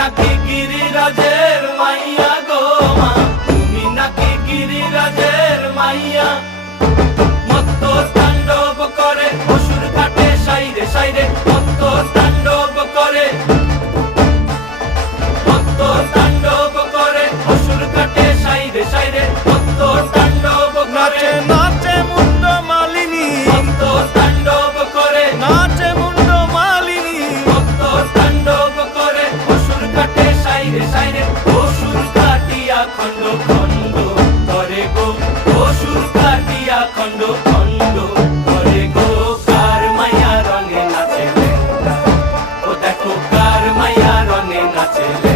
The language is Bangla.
নাকি গিরিরাজের মাইয়া গো মা, তুমি নাকি গিরিরাজের মাইয়া। মত্ত তাণ্ডব করে অসুর কাটে সাইরে সাইরে, মত্ত তাণ্ডব করে, মত্ত তাণ্ডব করে অসুর কাটে সাইরে সাইরে, মত্ত তাণ্ডব করে। নাচে মুন্ড মালিনী, মত্ত তাণ্ডব করে, নাচে মুন্ড মালিনী, মত্ত তাণ্ডব করে অসুর কাটে সাইরে সাইরে, অসুর কাটিয়া খণ্ড খণ্ড করে গো, অসুর কাটিয়া খণ্ড খণ্ড করে গো। কার মায়া রঙে নাচে লেঙ্গা, ও দেখো কার মায়া রঙে নাচে লেঙ্গা।